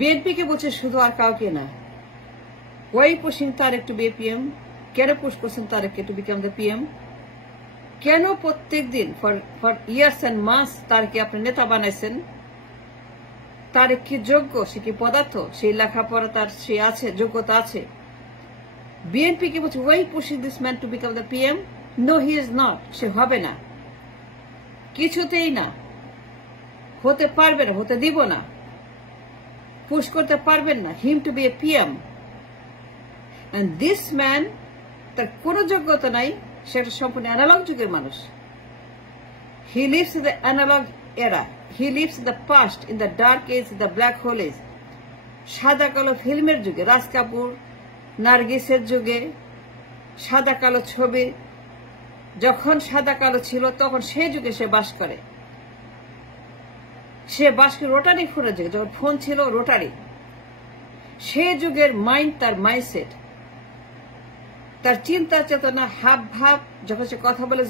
বিএনপিকে বলছে শুধু, আর কাউকে না। Why pushing Tarek to be PM? কেন পুশ করছেন তারেককে টু বিকাম দ্য পিএম? কেন প্রত্যেক দিন ফর ইয়ার্স অ্যান্ড মান্থস তারকে আপনি নেতা বানাইছেন? তারেক কি যোগ্য? সে কি পদার্থ? সেই লেখাপড়া তার সে আছে, যোগ্যতা আছে? বিএনপি কে বলছে why pushing this man to become the PM? No, he is not. সে হবে না, কিছুতেই না, হতে পারবে না, হতে দিব না, পুশ করতে পারবেন না him to be a PM. And this man, তার কোনো যোগ্যতা নাই, সে একটা সম্পূর্ণ অ্যানালগ যুগের মানুষ। He lives in the analogue era, he lives in the past, in the dark age, in the black hole age. সাদা কালো ফিল্মের যুগে, রাজ কাপুর, নার্গিসের যুগে, সাদা কালো ছবি যখন সাদা কালো ছিল তখন সেই যুগে সে বাস করে। সে বাস করে রোটারি ফোনের যুগে, যখন ফোন ছিল রোটারি, সে যুগের মাইন্ড, তার মাইন্ডসেট, তার চিন্তা চেতনা, হাব ভাব, যখন সে কথা বলে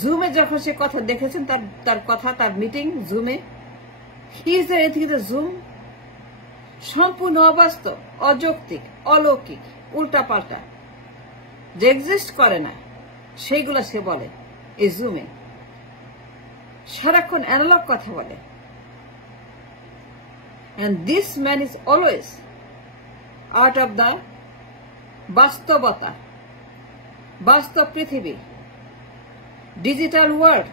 জুমে যখন সে কথা দেখেছেন, তার কথা, তার মিটিং জুমে, হি ইজ দ্য এথিং দ্য জুম, সম্পূর্ণ অবাস্তব, অযৌক্তিক, অলৌকিক, উল্টাপাল্টা, যে এক্সিস্ট করে না সেইগুলা সে বলে এই জুমে। সারাক্ষণ অ্যানালগ কথা বলে। and this man is always out of the বাস্তবতা, বাস্তব পৃথিবী, ডিজিটাল ওয়ার্ল্ড,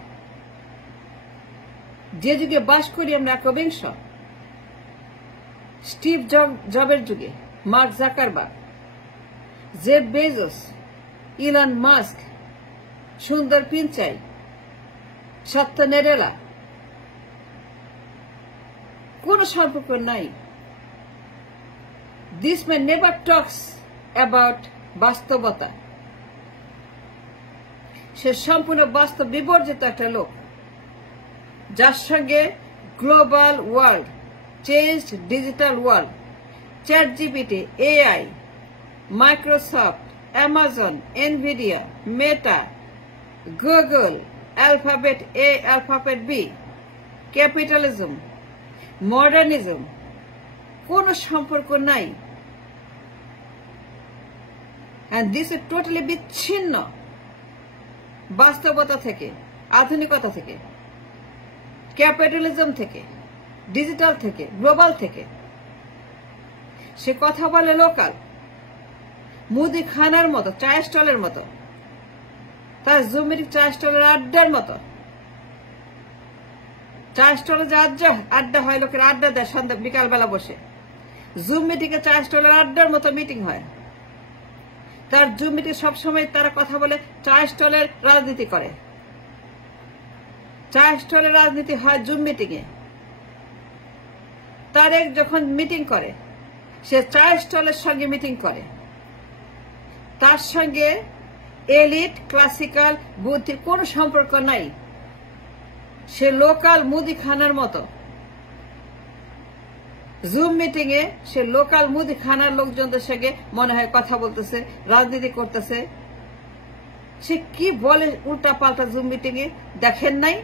যে যুগে বাস করি আমরা, একবিংশ স্টিভ জবের যুগে, Mark Zuckerberg, Jeff Bezos, Elon Musk, Sundar Pichai, Satya Nadella, কোন সম্পর্ক নাই। This man never talks about বাস্তবতা। সে সম্পূর্ণ বাস্তব বিবর্জিত একটা লোক, যার সঙ্গে global world, changed digital world, ChatGPT, AI, Microsoft, Amazon, Nvidia, Meta, Google, Alphabet A, Alphabet B, capitalism, modernism, কোন সম্পর্ক নাই। and this is totally বিচ্ছিন্ন বাস্তবতা থেকে, আধুনিকতা থেকে, ক্যাপিটালিজম থেকে, ডিজিটাল থেকে, গ্লোবাল থেকে। সে কথা বলে লোকাল, মুদিখানার মতো, চায়ের স্টলের মতো, তার জুম মিটিং চায়ের স্টলের আড্ডার মতো। চায়ের স্টলে যে আড্ডা হয়, লোকের আড্ডা দেয় সন্ধ্যা বিকালবেলা বসে, জুম মিটিং এ চায়ের স্টলের আড্ডার মতো মিটিং হয়। তার জুম মিটিং সবসময় তারা কথা বলে, চায়ের স্টলের রাজনীতি করে। চায়ের স্টলের রাজনীতি হয় জুম মিটিং এ। তারেক যখন মিটিং করে, সে চায়ের স্টলের সঙ্গে মিটিং করে। তার সঙ্গে এলিট, ক্লাসিক্যাল বুদ্ধির কোন সম্পর্ক নাই। সে লোকাল মুদিখানার মতো। জুম মিটিং এ সে লোকাল মুদিখানার লোকজনদের সঙ্গে মনে হয় কথা বলতেছে, রাজনীতি করতেছে। সে কি বলে উল্টা পাল্টা জুম মিটিং এ, দেখেন নাই?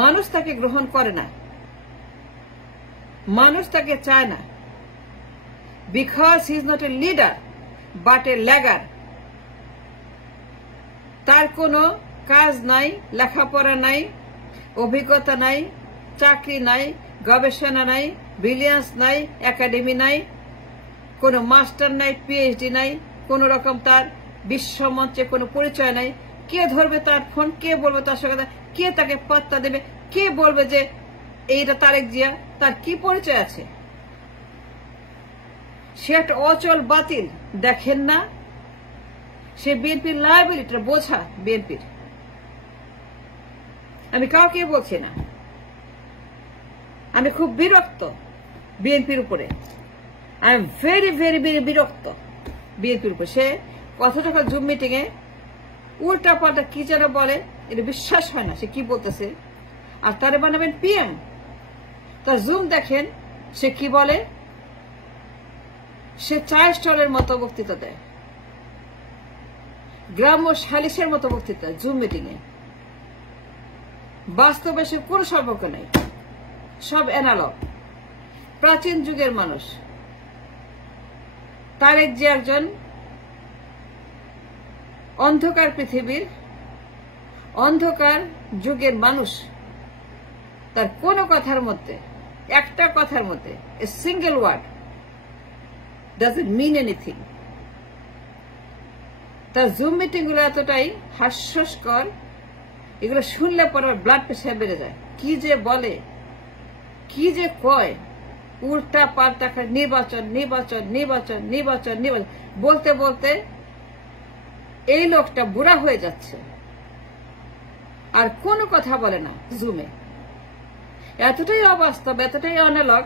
মানুষ তাকে গ্রহণ করে না, মানুষ তাকে চায় না, because he is not a leader but a lagger. তার কোনো কাজ নাই, লেখাপড়া নাই, অভিজ্ঞতা নাই, চাকরি নাই, গবেষণা নাই, ব্রিলিয়ান্স নাই, একাডেমি নাই, কোনো মাস্টার নাই, পিএইচডি নাই, কোন রকম তার বিশ্বমঞ্চে কোনো পরিচয় নাই। কে ধরবে তার ফোন? কে বলবে তার সঙ্গে? কে তাকে পাত্তা দেবে? কে বলবে যে এইটা তারেক জিয়া? তার কি পরিচয় আছে? সে একটা অচল বাতিল, দেখেন না? সে বিএনপির লায়াবিলিটির বোঝা। বিএনপির, আমি কাউকে বলছি না, আমি খুব বিরক্ত বিএনপির উপরে। I am very very very বিরক্ত বিএনপির উপরে। সে কথা যখন জুম মিটিং এ উল্টা পাল্টা কি যেন বলে, এটা বিশ্বাস হয় না সে কি বলতেছে। আর তারে বানাবেন পিএম, তার জুম দেখেন সে কি বলে। সে চায়ের স্টলের মতো বক্তৃতা দেয়, গ্রাম্য সালিশের মতো বক্তৃতা জুম মিটিং এ। বাস্তবে সে কোন সম্পর্ক নাই। সব অ্যানালগ, প্রাচীন যুগের মানুষ। তারেক যে একজন অন্ধকার পৃথিবীর, অন্ধকার যুগের মানুষ। তার কোনো কথার মধ্যে, একটা কথার মধ্যে, a single word doesn't mean anything. তার জুম মিটিং গুলো এতটাই হাস্যস্কর, এগুলো শুনলে পরে ব্লাড প্রেশার বেড়ে যায়। কি যে বলে, কি যে কয়, উল্টা পাল্টা নির্বাচন নির্বাচন নির্বাচন নির্বাচন নির্বাচন বলতে বলতে এই লোকটা বুড়া হয়ে যাচ্ছে, আর কোনো কথা বলে না জুমে। এতটাই অবাস্তব, এতটাই অ্যানালগ,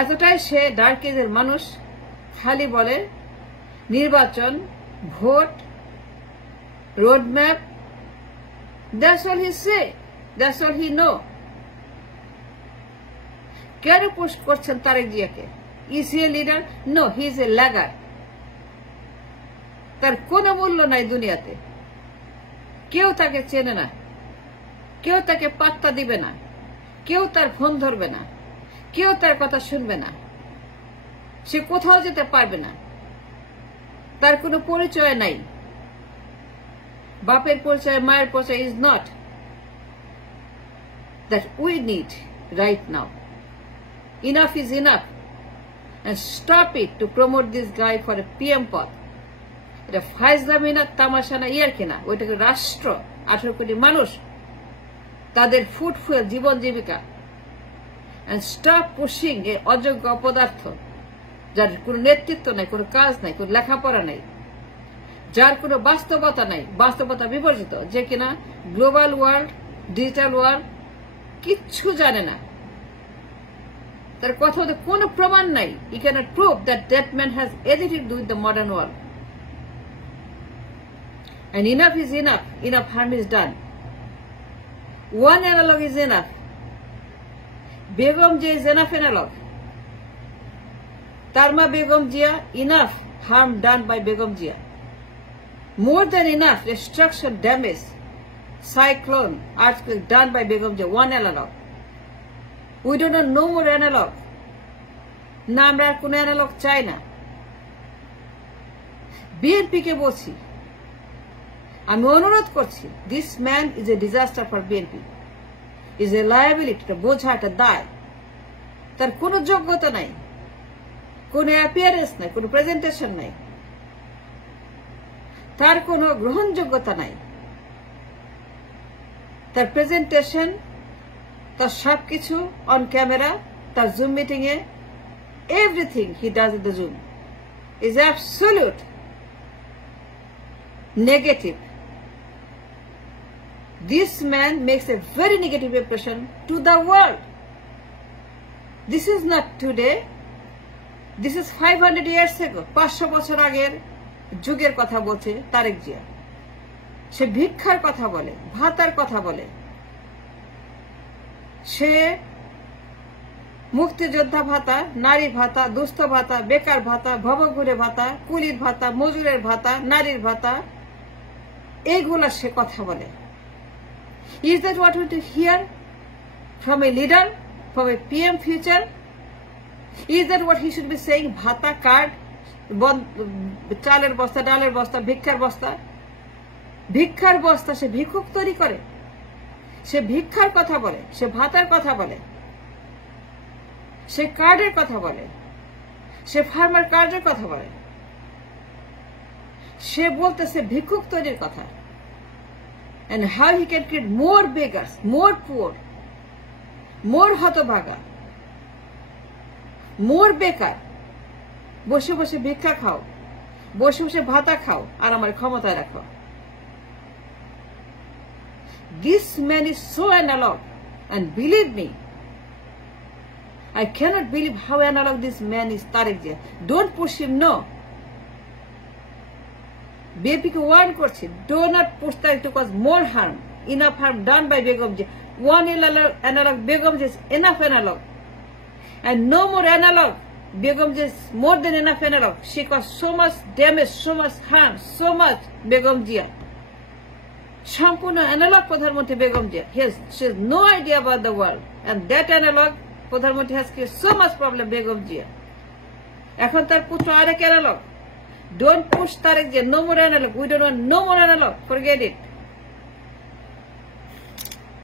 এতটাই সে ডার্ক এজের মানুষ। খালি বলে নির্বাচন, vote, roadmap, that's all he say, that's all he know. কেন পোস্ট করছেন তারেক জিয়াকে? Is he a leader? No, he is a lagger. তার কোনো মূল্য নাই দুনিয়াতে। কেউ তাকে চেনে না, কেউ তাকে পাত্তা দিবে না, কেউ তার ফোন ধরবে না, কেউ তার কথা শুনবে না, সে কোথাও যেতে পারবে না, তার কোনো পরিচয় নাই। বাপের পরিচয়, মায়ের পরিচয় is not that we need right now. Enough is enough, and stop it to promote this guy for a PM পদ। এটা ফাইজলামি না, তামাশা না, ইয়ার কিনা। ওইটাকে রাষ্ট্র, 18 কোটি মানুষ, তাদের ফুড ফুয়েল, জীবন জীবিকা। and stop pushing এ অযোগ্য অপদার্থ, যার কোনো নেতৃত্ব নাই, কোনো কাজ নাই, কোনো লেখাপড়া নাই, যার কোনো বাস্তবতা নাই, বাস্তবতা বিবর্জিত, যে কিনা গ্লোবাল ওয়ার্ল্ড, ডিজিটাল ওয়ার্ল্ড কিচ্ছু জানে না। তার কথা মধ্যে কোনো প্রমাণ নাই। You cannot prove that that man has anything to do with the modern world. And enough is enough. Enough harm is done. One analog is enough. Begum Jia is enough analog. Tarma Begum Jia, enough harm done by Begum Jia. More than enough destruction, damage, cyclone, earthquake done by Begum Jia. One analog. We do not know more analog. না, আমরা আর কোন analogue চাই না। BNP কে বলছি, আমি অনুরোধ করছি, this man is a disaster for BNP, is a liability, বোঝা, একটা দায়। তার কোনো যোগ্যতা নাই, কোনো অ্যাপিয়ারেন্স নাই, কোনো প্রেজেন্টেশন নাই, তার কোনো গ্রহণযোগ্যতা নাই। তার প্রেজেন্টেশন, তার সবকিছু অন ক্যামেরা, তার Zoom meeting A, everything he does in the Zoom is absolute negative. This man makes a very negative impression to the world. This is not today. This is 500 years ago. 500 বছর আগের যুগের কথা বলছে তারেক জিয়া। সে ভিক্ষার কথা বলে, ভাতার কথা বলে, সে মুক্তিযোদ্ধা ভাতা, নারী ভাতা, দুস্থ ভাতা, বেকার ভাতা, ভবঘুরে ভাতা, কুলির ভাতা, মজুরের ভাতা, নারীর ভাতা, এইগুলা সে কথা বলে। Is that what we to hear from a leader, from a PM future? Is that what he should be saying? ভাতা, কার্ড, চালের বস্তা, ডালের বস্তা, ভিক্ষার বস্তা। ভিক্ষার বস্তা, সে ভিক্ষুক তৈরি করে, সে ভিক্ষার কথা বলে, সে ভাতার কথা বলে, সে কার্ডের কথা বলে, সে ফার্মার কার্ডের কথা বলে, সে বলতেছে ভিক্ষুক তৈরির কথা। And how he can create more beggars, more poor, more হতভাগা, more বেকার। বসে বসে ভিক্ষা খাও, বসে বসে ভাতা খাও, আর আমার ক্ষমতায় রাখো। This man is so analog, and believe me, I cannot believe how analog this man is, Tarek Jia. Don't push him, no. BNP K warn করছে, do not push Tarek to cause more harm. Enough harm done by Begum Jia. One analog, Begum Jia is enough analog. And no more analog. Begum Jia is more than enough analog. She caused so much damage, so much harm, so much Begum Jia. সম্পূর্ণ analogue প্রধানমন্ত্রী Begum Zia. She has no idea about the world, and that analog প্রধানমন্ত্রী has created so much problem. Begum Zia এখন তার পুত্র আরেক analogue. Don't push Tarek Jiya. No more analog. We don't want no more analog. Forget it.